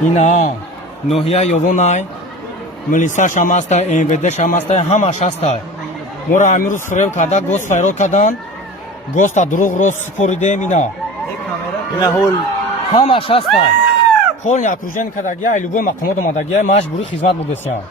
اینا نوحیا یوونای ملیسا شماستا МВД شماستا همش هستا مورا امروز فریب کرده گوست فیرو کردن گوست دروغ رو سپوریدیم اینا هول همش هستا خون یا کروژن کردگی ای لوبه مقامات اومدگی مجبوری خدمت بودسیان